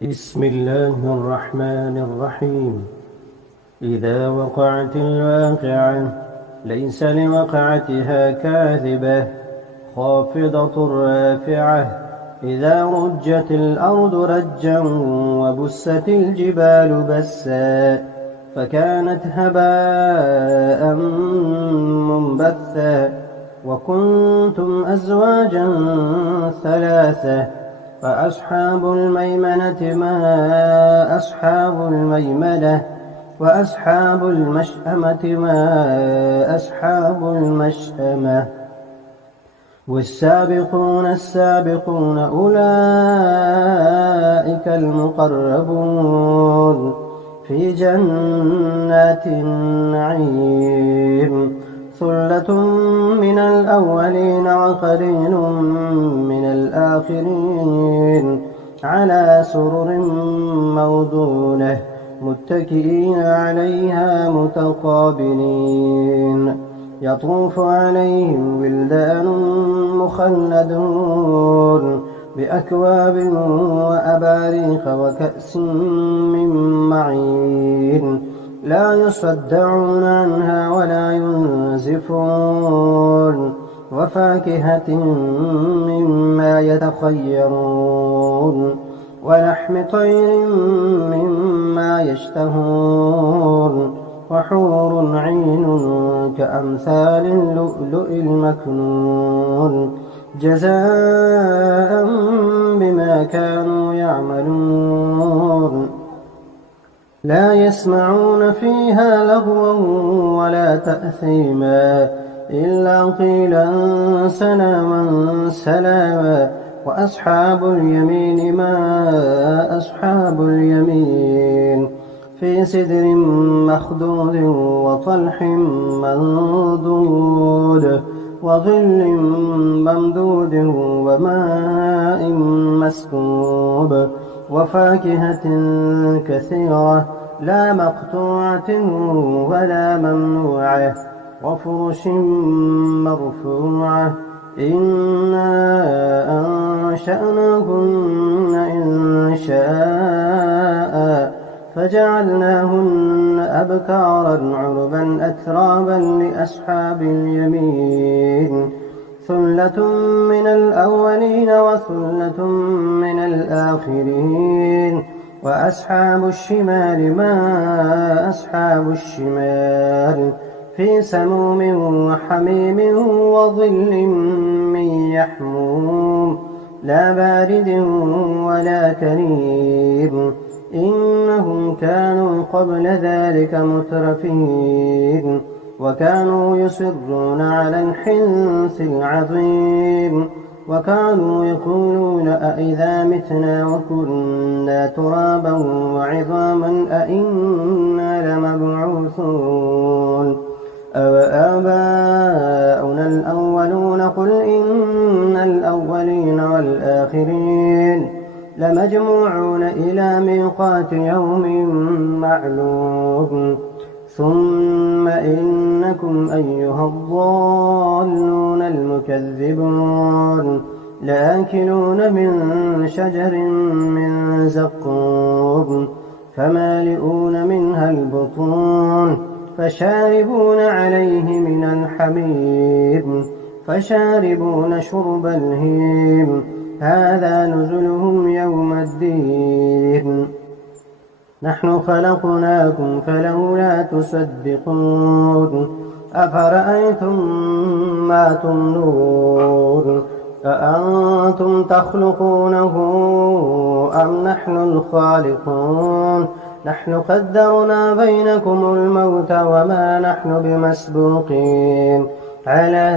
بسم الله الرحمن الرحيم. إذا وقعت الواقعة ليس لوقعتها كاذبة خافضة رافعة. إذا رجت الأرض رجا وبست الجبال بسا فكانت هباء منبثا وكنتم أزواجا ثلاثة فأصحاب الميمنة ما أصحاب الميمنة وأصحاب المشأمة ما أصحاب المشأمة والسابقون السابقون أولئك المقربون في جنات النعيم ثلة من الأولين وقليل من الآخرين على سرر موضونة متكئين عليها متقابلين يطوف عليهم ولدان مخلدون بأكواب وأباريق وكأس من معين لا يصدعون عنها ولا ينزفون وفاكهة مما يتخيرون ولحم طير مما يشتهون وحور عين كأمثال اللؤلؤ المكنون جزاء بما كانوا يعملون لا يسمعون فيها لغوا ولا تأثيما إلا قيلا سلاما سلاما وأصحاب اليمين ما أصحاب اليمين في سدر مخضود وطلح منضود وظل ممدود وماء مسكوب وفاكهة كثيرة لا مقطوعة ولا ممنوعة وفرش مرفوعة إنا أنشأناهن إن شاء فجعلناهن أبكارا عربا أترابا لأصحاب اليمين ثلة من الأولين وثلة من الآخرين وأصحاب الشمال ما أصحاب الشمال في سموم وحميم وظل من يحموم لا بارد ولا كريم إنهم كانوا قبل ذلك مترفين وكانوا يصرون على الحنث العظيم وكانوا يقولون أئذا متنا وكنا ترابا وعظاما أئنا لمبعوثون أوآباؤنا الأولون قل إن الأولين والآخرين لمجموعون إلى ميقات يوم معلوم ثم إنكم أيها الضالون المكذبون لآكلون من شجر من زقوم فمالئون منها البطون فشاربون عليه من الحميم فشاربون شرب الهيم هذا نزلهم يوم الدين نحن خلقناكم فلولا تصدقون أفرأيتم ما تمنون أأنتم تخلقونه أم نحن الخالقون نحن قدرنا بينكم الموت وما نحن بمسبوقين على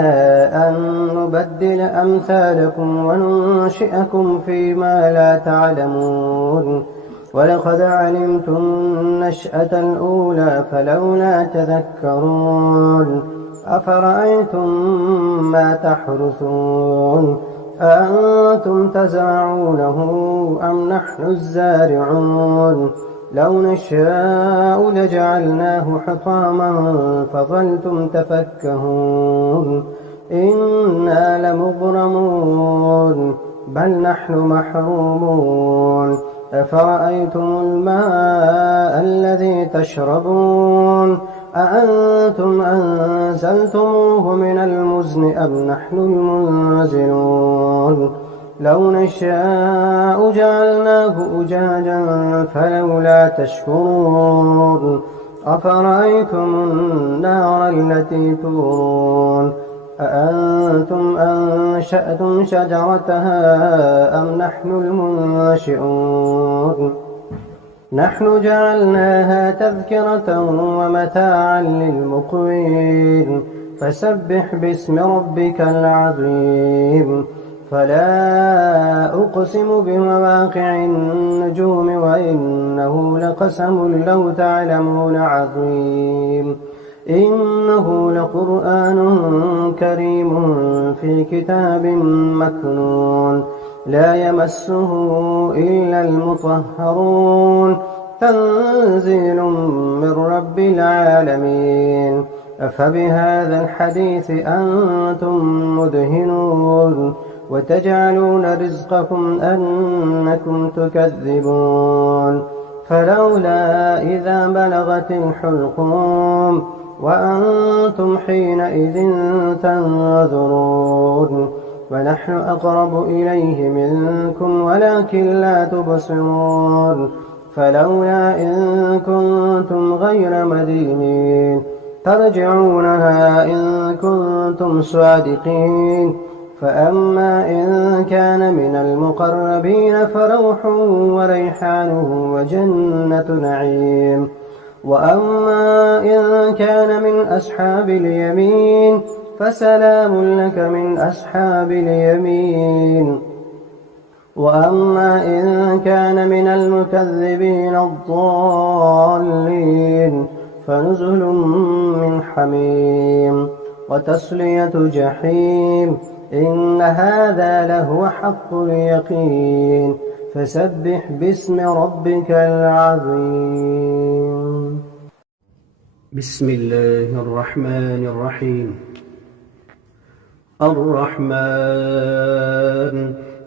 أن نبدل أمثالكم وننشئكم فيما لا تعلمون ولقد علمتم النشأة الأولى فلولا تذكرون أفرأيتم ما تحرثون أأنتم تزرعونه أم نحن الزارعون لو نشاء لجعلناه حطاما فظلتم تفكهون إنا لمغرمون بل نحن محرومون أفرأيتم الماء الذي تشربون أأنتم أنزلتموه من المزن أم نحن المنزلون لو نشاء جعلناه أجاجا فلولا تشكرون أفرأيتم النار التي تورون أأنتم أنشأتم شجرتها أم نحن المنشئون نحن جعلناها تذكرة ومتاعا للمقوين فسبح باسم ربك العظيم فلا أقسم بمواقع النجوم وإنه لقسم لو تعلمون عظيم إنه لقرآن كريم في كتاب مكنون لا يمسه إلا المطهرون تنزيل من رب العالمين أفبهذا الحديث أنتم مدهنون وتجعلون رزقكم أنكم تكذبون فلولا إذا بلغت الحلقوم وأنتم حينئذ تنظرون ونحن أقرب إليه منكم ولكن لا تبصرون فلولا إن كنتم غير مدينين ترجعونها إن كنتم صادقين فأما إن كان من المقربين فروح وريحان وجنة نعيم وأما إن كان من أصحاب اليمين فسلام لك من أصحاب اليمين وأما إن كان من المكذبين الضالين فنزل من حميم وتصلية جحيم إن هذا لهو حق اليقين فسبح باسم ربك العظيم بسم الله الرحمن الرحيم الرحمن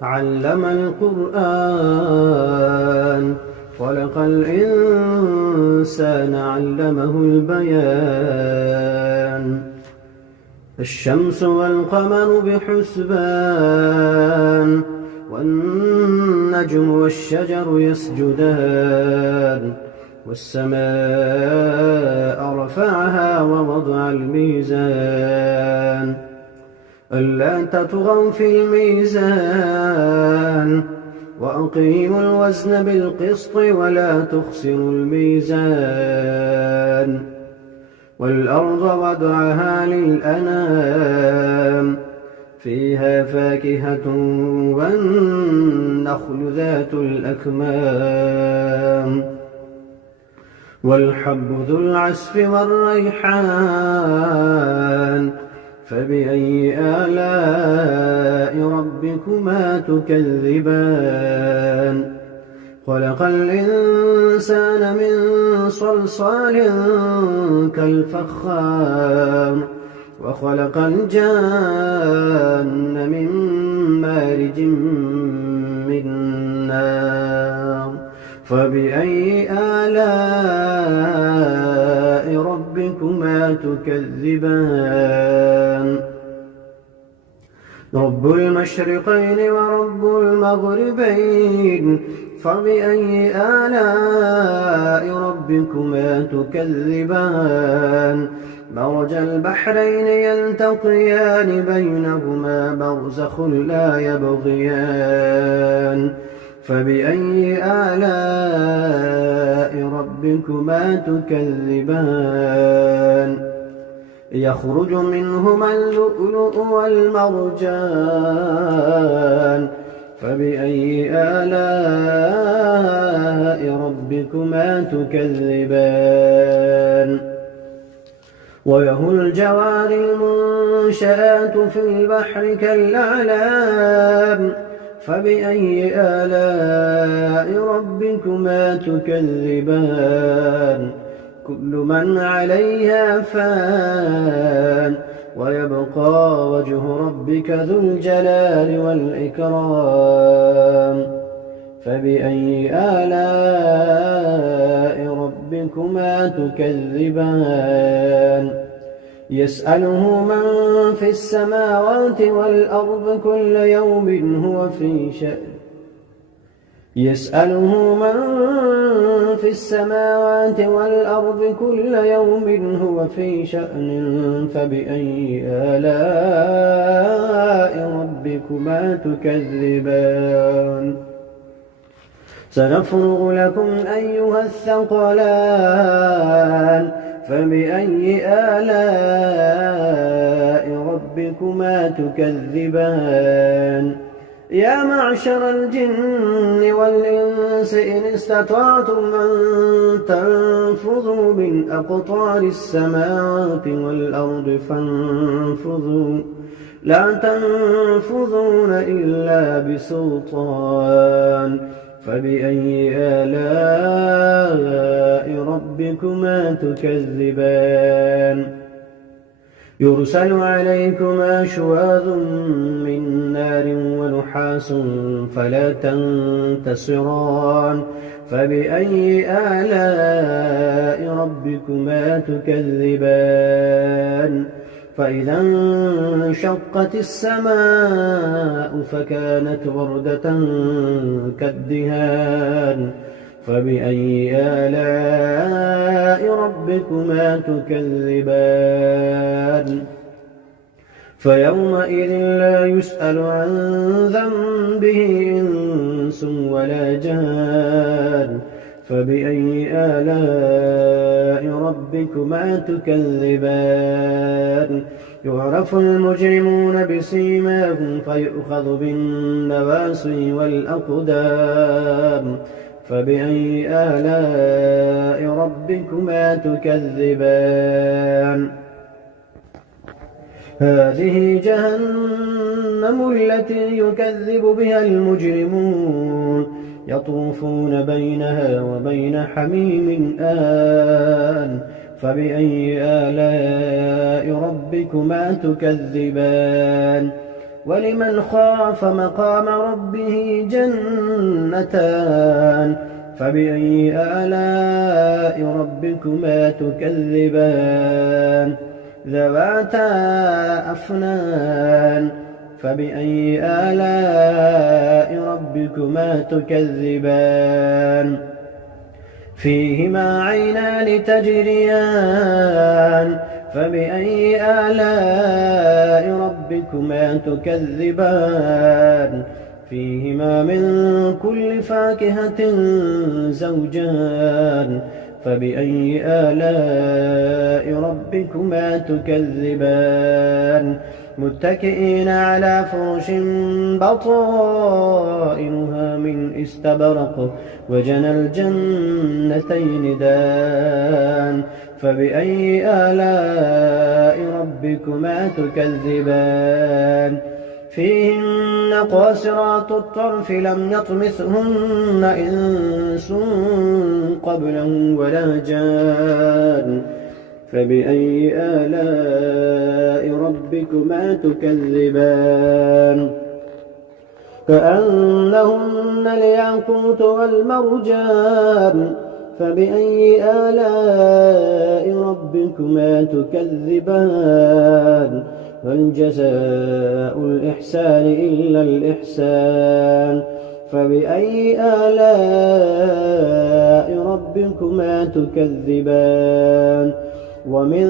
علم القرآن خلق الإنسان علمه البيان الشمس والقمر بحسبان والنجم والشجر يسجدان والسماء رفعها ووضع الميزان ألا تطغوا في الميزان وأقيموا الوزن بالقسط ولا تخسروا الميزان والأرض وضعها للأنام فيها فاكهة والنخل ذات الأكمام والحب ذو العصف والريحان فبأي آلاء ربكما تكذبان خلق الإنسان من صلصال كالفخار وخلق الجان من مارج من نار فبأي آلاء ربكما تكذبان رب المشرقين ورب المغربين فبأي آلاء ربكما تكذبان مرج البحرين يلتقيان بينهما برزخ لا يبغيان فبأي آلاء ربكما تكذبان يخرج منهما اللؤلؤ والمرجان فبأي آلاء ربكما تكذبان وله الجوار المنشآت في البحر كالأعلام فبأي آلاء ربكما تكذبان كل من عليها فان ويبقى وجه ربك ذو الجلال والإكرام فبأي آلاء ربكما تكذبان يسأله من في السماوات والأرض كل يوم هو في شأن يسأله من في السماوات والأرض كل يوم هو في شأن فبأي آلاء ربكما تكذبان سنفرغ لكم أيها الثقلان فبأي آلاء ربكما تكذبان يا معشر الجن والإنس إن استطعتم أن تنفذوا من أقطار السماوات والأرض فانفذوا لا تنفذون إلا بسلطان فبأي آلاء ربكما تكذبان يرسل عليكما شواظ من نار ونحاس فلا تنتصران فبأي آلاء ربكما تكذبان فإذا انشقت السماء فكانت وردة كالدهان فبأي آلاء ربكما تكذبان فيومئذ لا يسأل عن ذنبه إنس ولا جان فبأي آلاء ربكما تكذبان يعرف المجرمون بسيماهم فيؤخذ بالنواصي والأقدام فبأي آلاء ربكما تكذبان هذه جهنم التي يكذب بها المجرمون يطوفون بينها وبين حميم آن فبأي آلاء ربكما تكذبان ولمن خاف مقام ربه جنتان فبأي آلاء ربكما تكذبان ذواتا أفنان فبأي آلاء ربكما تكذبان فيهما عينان تجريان فبأي آلاء ربكما تكذبان فيهما من كل فاكهة زوجان فبأي آلاء ربكما تكذبان متكئين على فرش بطائنها من استبرق وجنى الجنتين دان فبأي آلاء ربكما تكذبان فيهن قاصرات الطرف لم يطمثهن إنس قبلهم ولا جان فبأي آلاء ربكما تكذبان كأنهن الياقوت والمرجان فبأي آلاء ربكما تكذبان هل جزاء الإحسان إلا الإحسان فبأي آلاء ربكما تكذبان ومن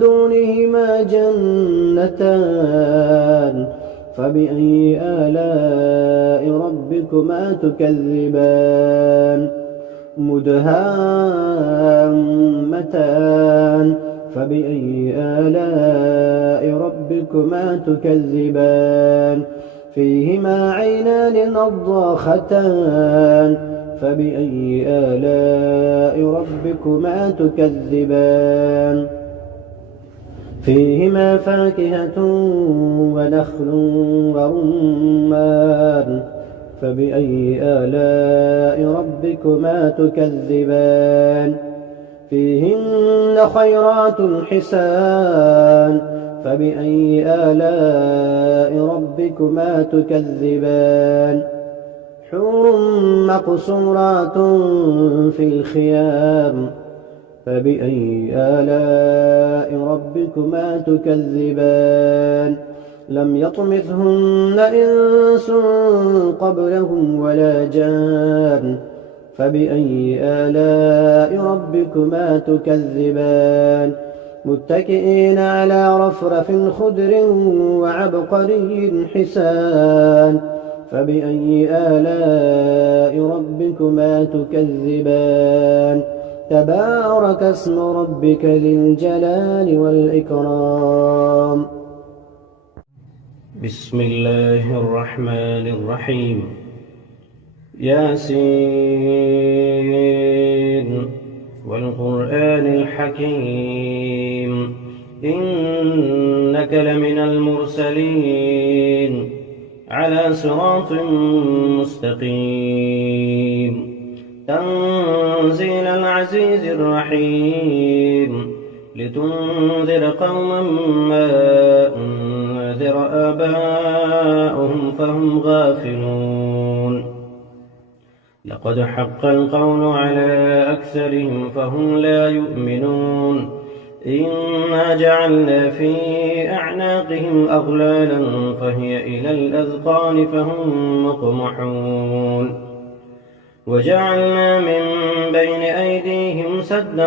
دونهما جنتان فبأي آلاء ربكما تكذبان مدهامتان فبأي آلاء ربكما تكذبان فيهما عينان نضاختان فبأي آلاء ربكما تكذبان فيهما فاكهة ونخل ورمان فبأي آلاء ربكما تكذبان فيهن خيرات حسان فبأي آلاء ربكما تكذبان حور مقصورات في الخيام فبأي آلاء ربكما تكذبان لم يطمثهن إنس قبلهم ولا جان فبأي آلاء ربكما تكذبان متكئين على رفرف خضر وعبقري حسان فبأي آلاء ربكما تكذبان تبارك اسم ربك ذي الجلال والإكرام. بسم الله الرحمن الرحيم. ياسين والقرآن الحكيم إنك لمن المرسلين على صراط مستقيم تنزيل العزيز الرحيم لتنذر قوما ما أنذر آباؤهم فهم غافلون لقد حق القول على أكثرهم فهم لا يؤمنون إنا جعلنا في أعناقهم أغلالا فهي إلى الأذقان فهم مقمحون وجعلنا من بين أيديهم سدا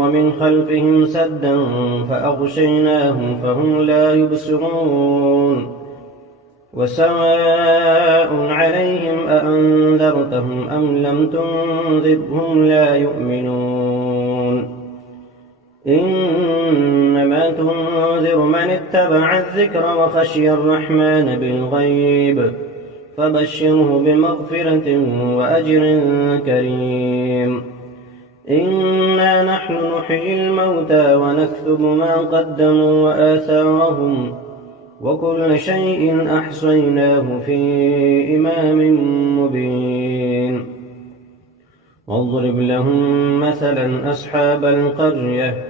ومن خلفهم سدا فأغشيناهم فهم لا يبصرون وسواء عليهم أأنذرتهم أم لم تنذرهم لا يؤمنون إنما تنذر من اتبع الذكر وخشي الرحمن بالغيب فبشره بمغفرة وأجر كريم إنا نحن نحيي الموتى ونكتب ما قدموا وآثارهم وكل شيء أحصيناه في إمام مبين واضرب لهم مثلا أصحاب القرية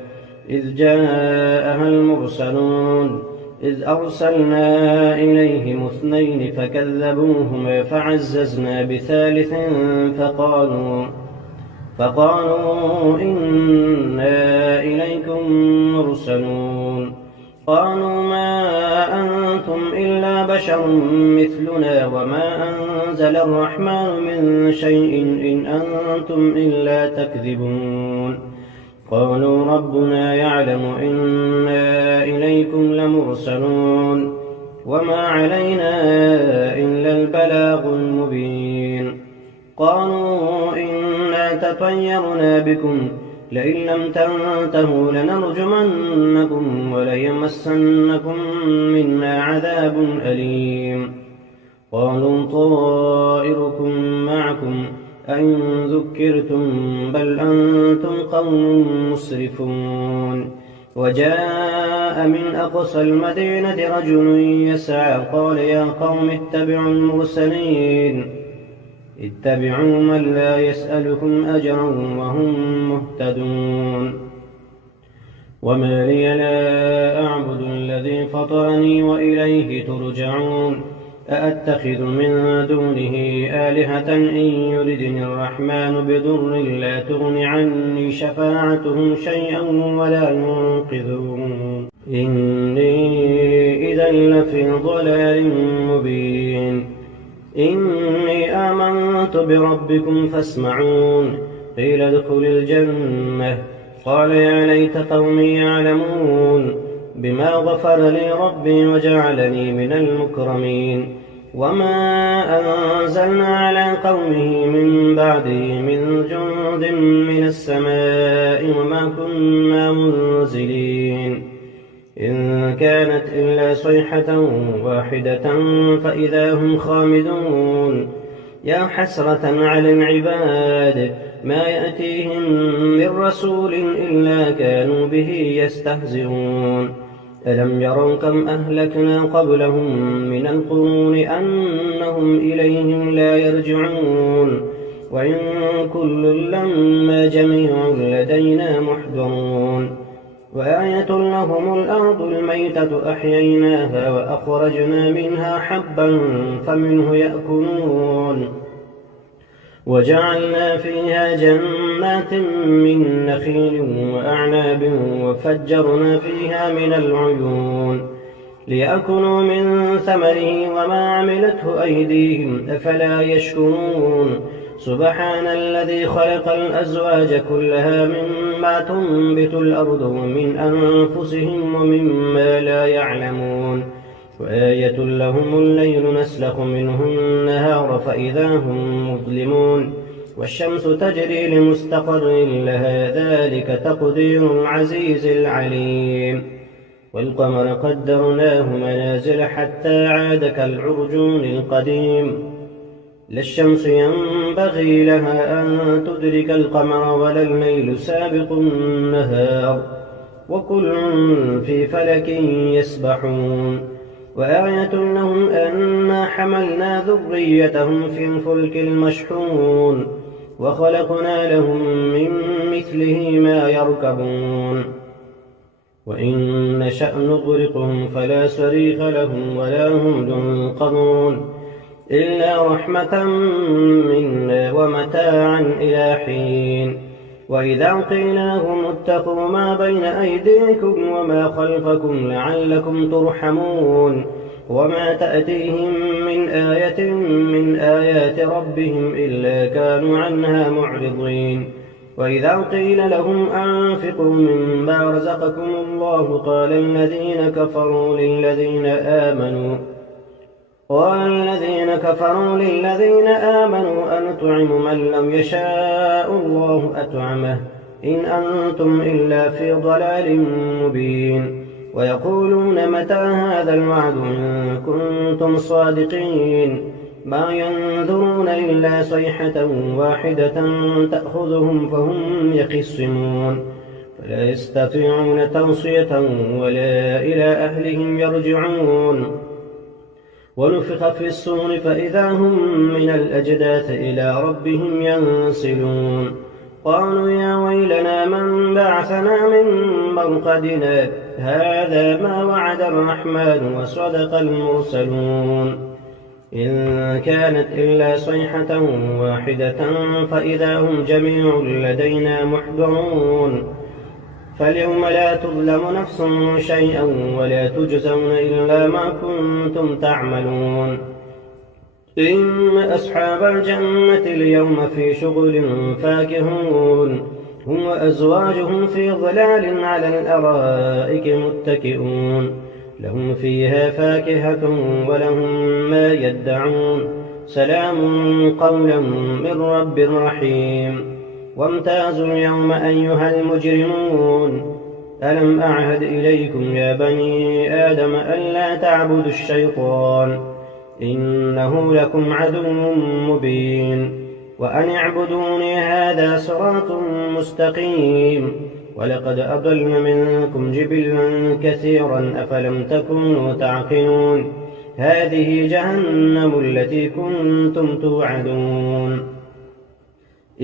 إذ جاءها المرسلون إذ أرسلنا إليهم اثنين فكذبوهما فعززنا بثالث فقالوا إنا إليكم مرسلون قالوا ما أنتم إلا بشر مثلنا وما أنزل الرحمن من شيء إن أنتم إلا تكذبون قالوا ربنا يعلم إنا إليكم لمرسلون وما علينا إلا البلاغ المبين قالوا إنا تطيرنا بكم لئن لم تنتهوا لنرجمنكم وليمسنكم منا عذاب أليم قالوا طائركم معكم أئن ذكرتم بل أنتم قوم مسرفون وجاء من أقصى المدينة رجل يسعى قال يا قوم اتبعوا المرسلين اتبعوا من لا يسألكم أجرا وهم مهتدون وما لي لا أعبد الذي فطرني وإليه ترجعون أأتخذ من دونه آلهة إن يردني الرحمن بضر لا تغن عني شفاعتهم شيئا ولا ينقذون إني إذا لفي ضلال مبين إني آمنت بربكم فاسمعون قيل ادخل الجنة قال يا ليت قومي يعلمون بما غفر لي ربي وجعلني من المكرمين وما أنزلنا على قومه من بعده من جند من السماء وما كنا منزلين إن كانت إلا صيحة واحدة فإذا هم خامدون يا حسرة على العباد ما يأتيهم من رسول إلا كانوا به يستهزئون ألم يروا كم أهلكنا قبلهم من القرون أنهم إليهم لا يرجعون وإن كل لما جميع لدينا محضرون وآية لهم الأرض الميتة أحييناها وأخرجنا منها حبا فمنه يأكلون وجعلنا فيها جنات من نخيل وأعناب وفجرنا فيها من العيون ليأكلوا من ثمره وما عملته أيديهم أفلا يشكرون سبحان الذي خلق الأزواج كلها مما تنبت الأرض ومن أنفسهم ومما لا يعلمون وآية لهم الليل نسلخ منه النهار فإذا هم مظلمون والشمس تجري لمستقر لها ذلك تقدير العزيز العليم والقمر قدرناه منازل حتى عاد كالعرجون القديم لا الشمس ينبغي لها أن تدرك القمر ولا الليل سابق النهار وكل في فلك يسبحون وآية لهم أنا حملنا ذريتهم في الفلك المشحون وخلقنا لهم من مثله ما يركبون وإن نشأ نغرقهم فلا صريخ لهم ولا هم ينقذون إلا رحمة منا ومتاعا إلى حين وإذا قيل لهم اتقوا ما بين أيديكم وما خلفكم لعلكم ترحمون وما تأتيهم من آية من آيات ربهم إلا كانوا عنها معرضين وإذا قيل لهم أنفقوا مما رزقكم الله قال الذين كفروا للذين آمنوا أنطعم من لم يشاء الله أطعمه إن أنتم إلا في ضلال مبين ويقولون متى هذا الوعد إن كنتم صادقين ما ينظرون إلا صيحة واحدة تأخذهم فهم يخصمون فلا يستطيعون توصية ولا إلى أهلهم يرجعون ونفخ في الصور فإذا هم من الأجداث إلى ربهم ينسلون قالوا يا ويلنا من بعثنا من مرقدنا هذا ما وعد الرحمن وصدق المرسلون إن كانت إلا صيحة واحدة فإذا هم جميع لدينا محضرون فاليوم لا تظلم نفس شيئا ولا تجزون إلا ما كنتم تعملون إن أصحاب الجنة اليوم في شغل فاكهون هم وأزواجهم في ظلال على الأرائك متكئون لهم فيها فاكهة ولهم ما يدعون سلام قولا من رب رحيم وامتازوا اليوم أيها المجرمون ألم أعهد إليكم يا بني آدم ألا تعبدوا الشيطان إنه لكم عدو مبين وأن اعبدوني هذا صراط مستقيم ولقد أضل منكم جبلا كثيرا أفلم تكونوا تعقلون هذه جهنم التي كنتم توعدون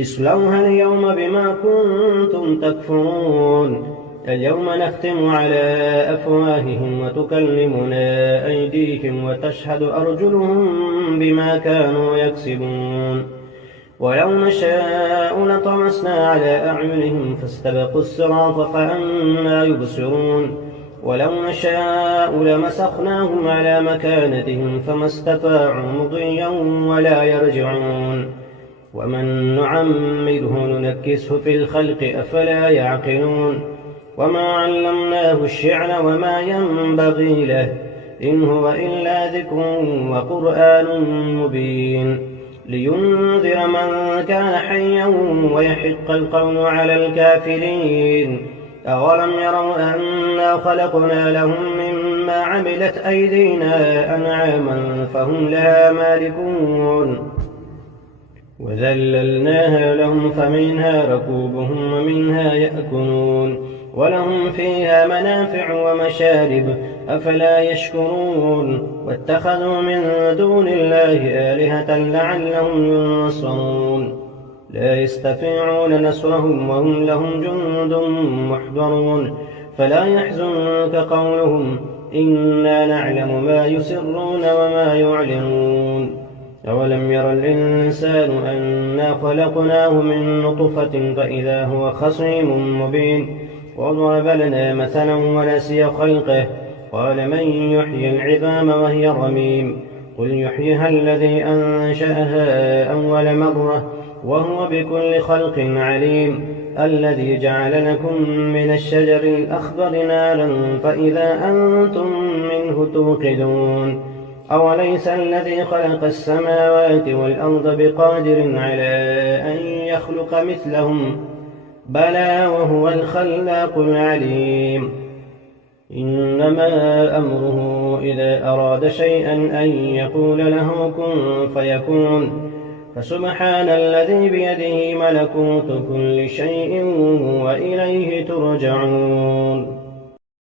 اصلوها اليوم بما كنتم تكفرون اليوم نختم على أفواههم وتكلمنا أيديهم وتشهد أرجلهم بما كانوا يكسبون ولو نشاء لطمسنا على أعينهم فاستبقوا الصراط فأنى يبصرون ولو نشاء لمسخناهم على مكانتهم فما استطاعوا مضيا ولا يرجعون ومن نعمره ننكسه في الخلق أفلا يعقلون وما علمناه الشعر وما ينبغي له إن هو إلا ذكر وقرآن مبين لينذر من كان حيا ويحق القول على الكافرين أولم يروا أنا خلقنا لهم مما عملت أيدينا أنعاما فهم لها مالكون وذللناها لهم فمنها ركوبهم ومنها يأكلون ولهم فيها منافع ومشارب أفلا يشكرون واتخذوا من دون الله آلهة لعلهم ينصرون لا يستطيعون نصرهم وهم لهم جند محضرون فلا يحزنك قولهم إنا نعلم ما يسرون وما يعلنون أولم ير الإنسان أنا خلقناه من نطفة فإذا هو خصيم مبين وضرب لنا مثلا ونسي خلقه قال من يحيي العظام وهي رميم قل يحييها الذي أنشأها أول مرة وهو بكل خلق عليم الذي جعل لكم من الشجر الأخضر نارا فإذا أنتم منه توقدون أوليس الذي خلق السماوات والأرض بقادر على أن يخلق مثلهم بلى وهو الخلاق العليم إنما أمره إذا أراد شيئا أن يقول له كن فيكون فسبحان الذي بيده ملكوت كل شيء وإليه ترجعون